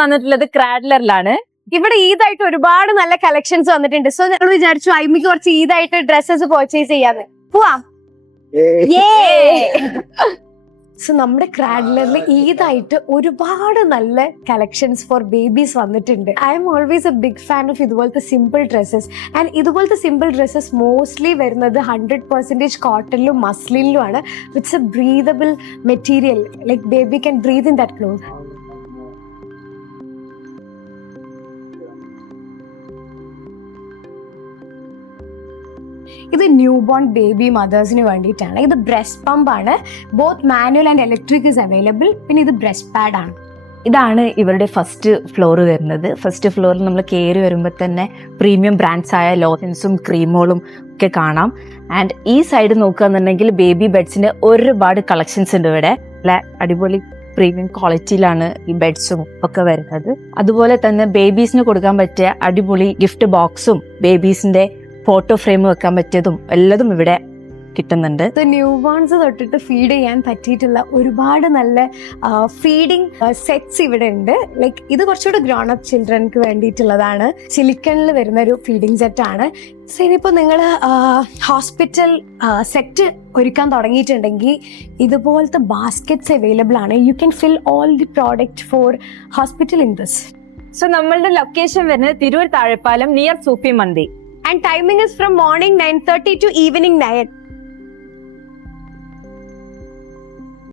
വന്നിട്ടുള്ളത് ക്രാഡ്ലറിലാണ്. ഇവിടെ ഈദായിട്ട് ഒരുപാട് നല്ല കളക്ഷൻസ് വന്നിട്ടുണ്ട്. സോ ഞങ്ങൾ വിചാരിച്ചു ഐമിക്ക് കുറച്ച് ഈദായിട്ട് ഡ്രസ്സസ് പർച്ചേസ് ചെയ്യാന്ന്. പോവാം. സോ നമ്മുടെ ക്രാഡ്ലറിൽ ഈദായിട്ട് ഒരുപാട് നല്ല കളക്ഷൻസ് ഫോർ ബേബീസ് വന്നിട്ടുണ്ട്. I am always a big fan of ഇതുപോലത്തെ സിമ്പിൾ ഡ്രസ്സസ്. ആൻഡ് ഇതുപോലത്തെ സിമ്പിൾ ഡ്രസ്സസ് മോസ്റ്റ്ലി വരുന്നത് 100% കോട്ടണിലും മസ്ലിനിലും ആണ്. It's a breathable material, like baby can breathe in that cloth. ഇത് ന്യൂ ബോൺ ബേബി മദേഴ്സിന് വേണ്ടിയിട്ടാണ്. ഇത് ബ്രസ്റ്റ് പമ്പ് ആണ്. Both manual and electric is available. പിന്നെ ഇത് ബ്രസ്റ്റ് പാഡ് ആണ്. ഇതാണ് ഇവരുടെ ഫസ്റ്റ് ഫ്ലോർ വരുന്നത്. ഫസ്റ്റ് ഫ്ലോറിൽ നമ്മൾ കയറി വരുമ്പോൾ തന്നെ പ്രീമിയം ബ്രാൻഡ്സ് ആയ ലോഷൻസും ക്രീമുകളും ഒക്കെ കാണാം. ആൻഡ് ഈ സൈഡ് നോക്കുകയാണെന്നുണ്ടെങ്കിൽ ബേബി ബെഡ്സിന്റെ ഒരുപാട് കളക്ഷൻസ് ഉണ്ട് ഇവിടെ. അടിപൊളി പ്രീമിയം ക്വാളിറ്റിയിലാണ് ഈ ബെഡ്സും ഒക്കെ വരുന്നത്. അതുപോലെ തന്നെ ബേബീസിന് കൊടുക്കാൻ പറ്റിയ അടിപൊളി ഗിഫ്റ്റ് ബോക്സും ബേബീസിന്റെ ഫോട്ടോ ഫ്രെയിം വെക്കാൻ പറ്റിയതും എല്ലാതും ഇവിടെ കിട്ടുന്നുണ്ട്. ന്യൂ ബോൺസ് തൊട്ടിട്ട് ഫീഡ് ചെയ്യാൻ പറ്റിയിട്ടുള്ള ഒരുപാട് നല്ല ഫീഡിങ് സെറ്റ്സ് ഇവിടെ ഉണ്ട്. ലൈക്ക് ഇത് കുറച്ചുകൂടി ഗ്രോൺ അപ്പ് ചിൽഡ്രൻക്ക് വേണ്ടിയിട്ടുള്ളതാണ്. സിലിക്കണിൽ വരുന്ന ഒരു ഫീഡിങ് സെറ്റ് ആണ്. സോ ഇനിയിപ്പോൾ നിങ്ങൾ ഹോസ്പിറ്റൽ സെറ്റ് ഒരുക്കാൻ തുടങ്ങിയിട്ടുണ്ടെങ്കിൽ ഇതുപോലത്തെ ബാസ്ക്കറ്റ്സ് അവൈലബിൾ ആണ്. You can fill all the product for hospital in this. So നമ്മളുടെ ലൊക്കേഷൻ വരുന്നത് Tirur Thazhepalam near Sufi Mandi. And timing is from morning 9:30 to evening 9.